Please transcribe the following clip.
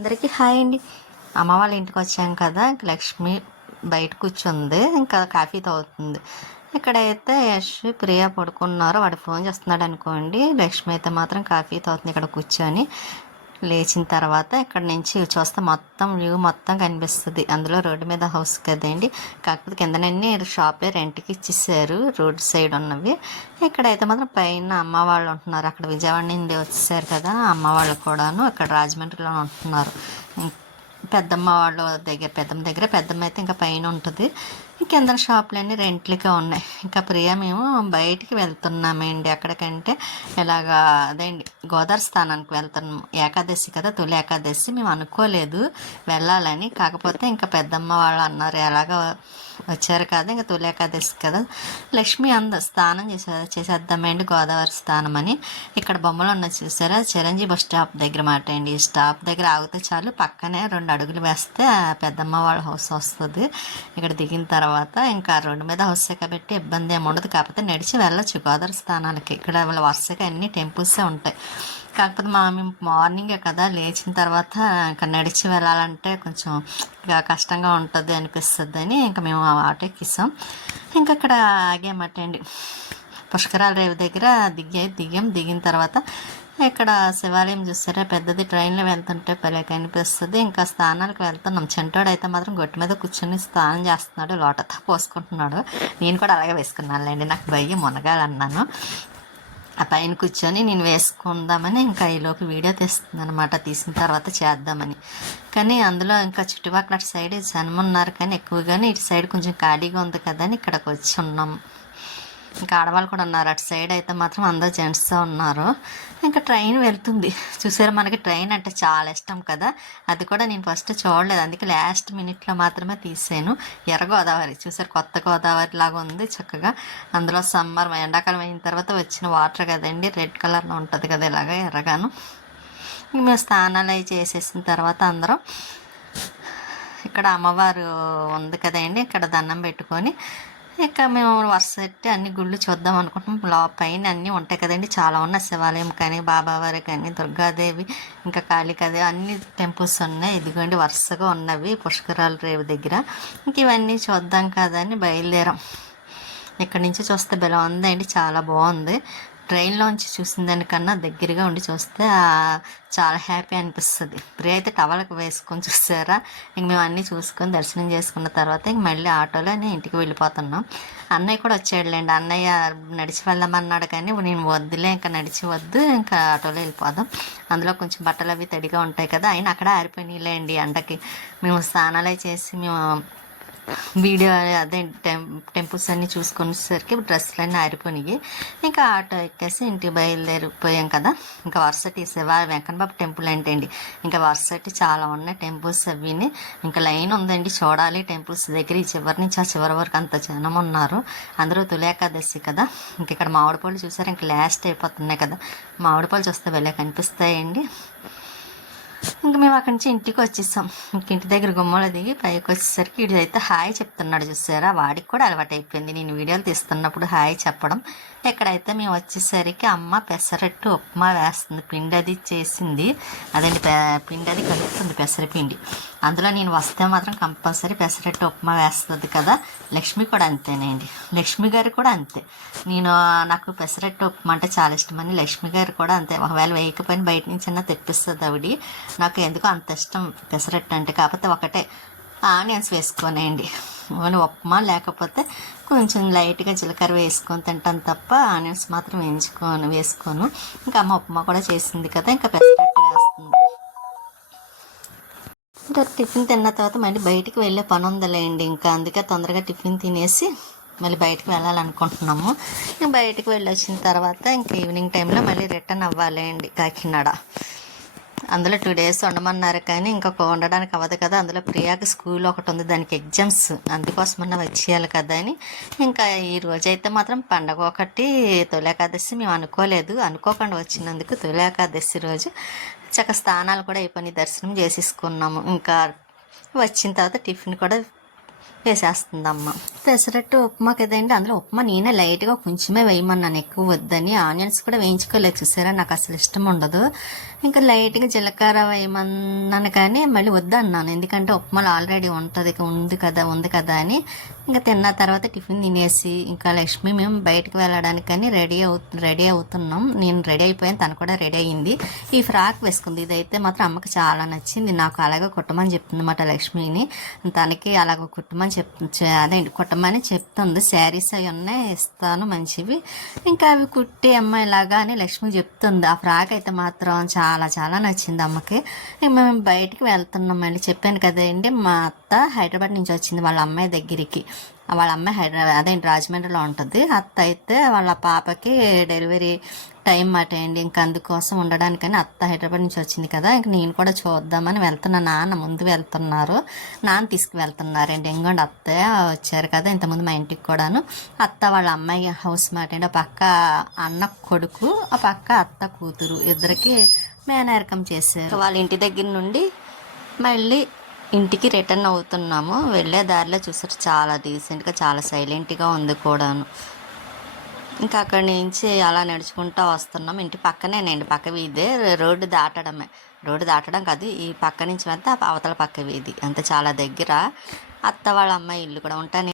అందరికీ హాయ్ అండి. అమ్మ వాళ్ళ ఇంటికి వచ్చాం కదా ఇంక లక్ష్మి బయట కూర్చుంది ఇంకా కాఫీ తాగుతుంది. ఇక్కడైతే యశ్ ప్రియ పడుకున్నారు వాడు ఫోన్ చేస్తున్నాడు అనుకోండి. లక్ష్మి అయితే మాత్రం కాఫీ తాగుతుంది ఇక్కడ కూర్చొని. లేచిన తర్వాత ఇక్కడ నుంచి చూస్తే మొత్తం వ్యూ మొత్తం కనిపిస్తుంది. అందులో రోడ్డు మీద హౌస్ కదండి. కాకపోతే కిందనన్నీ షాప్లే రెంట్కి ఇచ్చేసారు. రోడ్ సైడ్ ఉన్నవి. ఇక్కడైతే మాత్రం పైన అమ్మ వాళ్ళు ఉంటున్నారు. అక్కడ విజయవాడ నుండి వచ్చేసారు కదా అమ్మ వాళ్ళు కూడాను. ఇక్కడ రాజమండ్రిలో ఉంటున్నారు. పెద్దమ్మ వాళ్ళ దగ్గర పెద్దమ్మ దగ్గర పెద్దమ్మ అయితే ఇంకా పైన ఉంటుంది. కింద షాపులన్నీ రెంట్లుగా ఉన్నాయి. ఇంకా ప్రియ మేము బయటికి వెళ్తున్నామండి ఎక్కడికంటే ఇలాగా అదేండి గోదావరి స్థానానికి వెళ్తున్నాం. ఏకాదశి కదా తొలి ఏకాదశి. మేము అనుకోలేదు వెళ్ళాలని. కాకపోతే ఇంకా పెద్దమ్మ వాళ్ళు అన్నారు ఎలాగ వచ్చారు కదా ఇంకా తొలి ఏకాదశి కదా. లక్ష్మి అంద స్నానం చేసే చేసేద్దామండి గోదావరి స్థానం అని ఇక్కడ బొమ్మలు ఉన్న చూసారా? చిరంజీవి బస్ స్టాప్ దగ్గర మాట అండి. ఈ స్టాప్ దగ్గర ఆగితే చాలు. పక్కనే రెండు అడుగులు వేస్తే పెద్దమ్మ వాళ్ళ హౌస్ వస్తుంది. ఇక్కడ దిగిన తర్వాత తర్వాత ఇంకా రోడ్డు మీద హౌస్ కాబట్టి ఇబ్బంది ఏమి ఉండదు. కాకపోతే నడిచి వెళ్ళొచ్చు గోదావరి స్థానాలకి ఇక్కడ వాళ్ళ వరుసగా అన్ని టెంపుల్సే ఉంటాయి. కాకపోతే మా మేము మార్నింగే కదా లేచిన తర్వాత ఇంకా నడిచి వెళ్ళాలంటే కొంచెం ఇక కష్టంగా ఉంటుంది అనిపిస్తుంది అని ఇంకా మేము ఆ ఆటో ఎక్కిస్తాం ఇంకా అక్కడ ఆగామటండి పుష్కరాల రేవు దగ్గర దిగా దిగాం. దిగిన తర్వాత ఇక్కడ శివాలయం చూస్తారా? పెద్దది ట్రైన్లో వెళ్తుంటే భలే కనిపిస్తుంది. ఇంకా స్థానాలకు వెళ్తున్నాం. చెంటోడు అయితే మాత్రం గొట్టు మీద కూర్చొని స్నానం చేస్తున్నాడు. లోటతో పోసుకుంటున్నాడు. నేను కూడా అలాగే వేసుకున్నానులేండి. నాకు భయ్య మునగాలన్నాను. ఆ పైన కూర్చొని నేను వేసుకుందామని ఇంకా ఈలోపు వీడియో తీస్తుంది అనమాట తీసిన తర్వాత చేద్దామని. కానీ అందులో ఇంకా చుట్టుపక్కల అటు సైడ్ జనం ఉన్నారు కానీ ఎక్కువగానే ఇటు సైడ్ కొంచెం ఖాళీగా ఉంది కదా అని ఇక్కడికి వచ్చి ఉన్నాం. ఇంకా ఆడవాళ్ళు కూడా ఉన్నారు. అటు సైడ్ అయితే మాత్రం అందరూ జెంట్స్ ఉన్నారు. ఇంకా ట్రైన్ వెళ్తుంది. చూసారా మనకి ట్రైన్ అంటే చాలా ఇష్టం కదా. అది కూడా నేను ఫస్ట్ చూడలేదు. అందుకే లాస్ట్ మినిట్లో మాత్రమే తీసాను. ఎర్ర గోదావరి. చూసారు కొత్త గోదావరి లాగా ఉంది చక్కగా. అందులో సమ్మర్ ఎండాకాలం అయిన తర్వాత వచ్చిన వాటర్ కదండి. రెడ్ కలర్లో ఉంటుంది కదా ఇలాగ ఎర్రగాను. మేము స్నానాలు అవి చేసేసిన తర్వాత అందరం ఇక్కడ అమ్మవారు ఉంది కదండి. ఇక్కడ దండం పెట్టుకొని ఇక మేము వరుస పెట్టి అన్ని గుళ్ళు చూద్దాం అనుకుంటున్నాం. లోపైన అన్నీ ఉంటాయి కదండి. చాలా ఉన్నాయి. శివాలయం కానీ బాబావారి కానీ దుర్గాదేవి ఇంకా కాళికాదేవి అన్ని టెంపుల్స్ ఉన్నాయి. ఇదిగోండి వరుసగా ఉన్నవి. పుష్కరాల రేవు దగ్గర. ఇంక ఇవన్నీ చూద్దాం కదా అని బయలుదేరాం. ఇక్కడ నుంచి చూస్తే బెలం ఉందండి చాలా బాగుంది. ట్రైన్లోంచి చూసిన దానికన్నా దగ్గరగా ఉండి చూస్తే చాలా హ్యాపీ అనిపిస్తుంది. ప్రియ అయితే టవల్కి వేసుకొని చూసారా? ఇంక మేము అన్నీ చూసుకొని దర్శనం చేసుకున్న తర్వాత ఇంక మళ్ళీ ఆటోలో నేను ఇంటికి వెళ్ళిపోతున్నాం. అన్నయ్య కూడా వచ్చాడులేండి. అన్నయ్య నడిచి వెళ్దామన్నాడు కానీ నేను వద్దులే ఇంకా నడిచి వద్దు ఇంకా ఆటోలో వెళ్ళిపోదాం. అందులో కొంచెం బట్టలు అవి తడిగా ఉంటాయి కదా ఆయన అక్కడ ఆరిపోయినాయిలేండి ఎండకి మేము స్నానాలు చేసి మేము వీడియో అదే టెం టెంపుల్స్ అన్నీ చూసుకునేసరికి డ్రెస్సులు అన్నీ ఆరిపోయినాయి. ఇంకా ఆటో ఎక్కేసి ఇంటికి బయలుదేరిపోయాం కదా. ఇంకా వరుసటి శివ వెంకన్నబాబు టెంపుల్ ఏంటండి ఇంకా వరుసటి చాలా ఉన్నాయి టెంపుల్స్ అవిని ఇంకా లైన్ ఉందండి. చూడాలి టెంపుల్స్ దగ్గర ఈ చివరి నుంచి ఆ చివరి వరకు అంత జనం ఉన్నారు. అందరూ తులేకాదశి కదా. ఇంక ఇక్కడ మామిడి పళ్ళు చూసారు? ఇంకా లాస్ట్ అయిపోతున్నాయి కదా. మామిడి పళ్ళు చూస్తే వెళ్ళే కనిపిస్తాయండి. ఇంకా మేము అక్కడి నుంచి ఇంటికి వచ్చేసాం. ఇంక ఇంటి దగ్గర గుమ్మలో దిగి పైకి వచ్చేసరికి వీడు అయితే హాయ్ చెప్తున్నాడు చూసారా? వాడికి కూడా అలవాటు అయిపోయింది నేను వీడియోలు తీస్తున్నప్పుడు హాయ్ చెప్పడం. ఎక్కడైతే మేము వచ్చేసరికి అమ్మ పెసరట్టు ఉప్మా వేస్తుంది పిండి అది చేసింది. అదండి పిండి అది కలుపుతుంది పెసరపిండి. అందులో నేను వస్తే మాత్రం కంపల్సరీ పెసరట్టు ఉప్మా వేస్తుంది కదా. లక్ష్మి కూడా అంతేనండి. లక్ష్మి గారు కూడా అంతే. నేను నాకు పెసరట్టు ఉప్మా అంటే చాలా ఇష్టమని లక్ష్మి గారు కూడా అంతే. ఒకవేళ వేయకపోయినా బయట నుంచి అన్నా తెప్పిస్తుంది ఆవిడ. నాకు నాకు ఎందుకో అంత ఇష్టం పెసరట్టు అంటే. కాకపోతే ఒకటే ఆనియన్స్ వేసుకోనండి ఓన్లీ ఉప్మా లేకపోతే కొంచెం లైట్గా జీలకర్ర వేసుకొని తింటాను తప్ప ఆనియన్స్ మాత్రం వేయించుకోను వేసుకోను. ఇంకా అమ్మ ఉప్మా కూడా చేసింది కదా ఇంకా పెసరట్టు వేస్తుంది. ఇంకా టిఫిన్ తిన్న తర్వాత మళ్ళీ బయటికి వెళ్ళే పని ఉందలేండి. ఇంకా అందుకే తొందరగా టిఫిన్ తినేసి మళ్ళీ బయటకు వెళ్ళాలనుకుంటున్నాము. ఇంకా బయటికి వెళ్ళి వచ్చిన తర్వాత ఇంకా ఈవినింగ్ టైంలో మళ్ళీ రిటర్న్ అవ్వాలండి కాకినాడ. అందులో టూ డేస్ ఉండమన్నారు కానీ ఇంకొక ఉండడానికి అవ్వదు కదా. అందులో ప్రియాకి స్కూల్ ఒకటి ఉంది. దానికి ఎగ్జామ్స్. అందుకోసమన్నా వచ్చేయాలి కదా అని. ఇంకా ఈ రోజు అయితే మాత్రం పండగ ఒకటి తొలేకాదశి మేము అనుకోలేదు. అనుకోకుండా వచ్చినందుకు తొలేకాదశి రోజు చక్క స్థానాలు కూడా అయిపోయి దర్శనం చేసేసుకున్నాము. ఇంకా వచ్చిన తర్వాత టిఫిన్ కూడా వేసేస్తుంది అమ్మ పెసరట్టు ఉప్మా కదండి అందులో ఉప్మా నేనే లైట్గా కొంచెమే వేయమన్నాను. ఎక్కువ వద్దని ఆనియన్స్ కూడా వేయించుకోలేదు. చూసారా? నాకు అసలు ఇష్టం ఉండదు. ఇంకా లైట్గా జీలకర్ర వేయమన్నాను కానీ మళ్ళీ వద్దన్నాను. ఎందుకంటే ఉప్మాలో ఆల్రెడీ ఉంటుంది ఉంది కదా ఉంది కదా అని. ఇంకా తిన్న తర్వాత టిఫిన్ తినేసి ఇంకా లక్ష్మి మేము బయటకు వెళ్ళడానికని రెడీ అవు రెడీ అవుతున్నాం. నేను రెడీ అయిపోయాను. తను కూడా రెడీ అయింది ఈ ఫ్రాక్ వేసుకుంది. ఇదైతే మాత్రం అమ్మకి చాలా నచ్చింది. నాకు అలాగే కుట్టమని చెప్తుందన్నమాట లక్ష్మిని. తనకి అలాగ కుట్టమని చెప్ చె- అదే కుట్టమని చెప్తుంది. శారీస్ అవి ఉన్నాయి ఇస్తాను మంచివి. ఇంకా అవి కుట్టి అమ్మాయి లాగా అని లక్ష్మి చెప్తుంది. ఆ ఫ్రాక్ అయితే మాత్రం చాలా చాలా నచ్చింది అమ్మకి. ఇక మేము బయటికి వెళ్తున్నాం మళ్ళీ చెప్పాను కదండి మా అత్త హైదరాబాద్ నుంచి వచ్చింది వాళ్ళ అమ్మాయి దగ్గరికి. వాళ్ళ అమ్మాయి హైదరాబాద్ అదేంటి రాజమండ్రిలో ఉంటుంది. అత్త అయితే వాళ్ళ పాపకి డెలివరీ టైం మాట అండి. ఇంకా అందుకోసం ఉండడానికని అత్త హైదరాబాద్ నుంచి వచ్చింది కదా. ఇంక నేను కూడా చూద్దామని వెళ్తున్నా. నాన్న ముందు వెళ్తున్నారు. నాన్న తీసుకువెళ్తున్నారండి. ఇంకోండి అత్తయ్య వచ్చారు కదా ఇంతకుముందు మా ఇంటికి కూడాను. అత్త వాళ్ళ అమ్మాయి హౌస్ మాట అండి. ఆ పక్క అన్న కొడుకు ఆ పక్క అత్త కూతురు. ఇద్దరికి మేనరకం చేశారు. వాళ్ళ ఇంటి దగ్గర నుండి మళ్ళీ ఇంటికి రిటర్న్ అవుతున్నాము. వెళ్ళే దారిలో చూసారు చాలా డీసెంట్గా చాలా సైలెంట్గా ఉంది కూడాను. ఇంకా అక్కడి నుంచి అలా నడుచుకుంటూ వస్తున్నాం. ఇంటి పక్కనేనండి పక్క వీధే. రోడ్డు దాటడమే. రోడ్డు దాటడం కాదు ఈ పక్క నుంచి వెళ్తే అవతల పక్క వీధి. అంత చాలా దగ్గర అత్త వాళ్ళ అమ్మాయి ఇల్లు కూడా ఉంటాను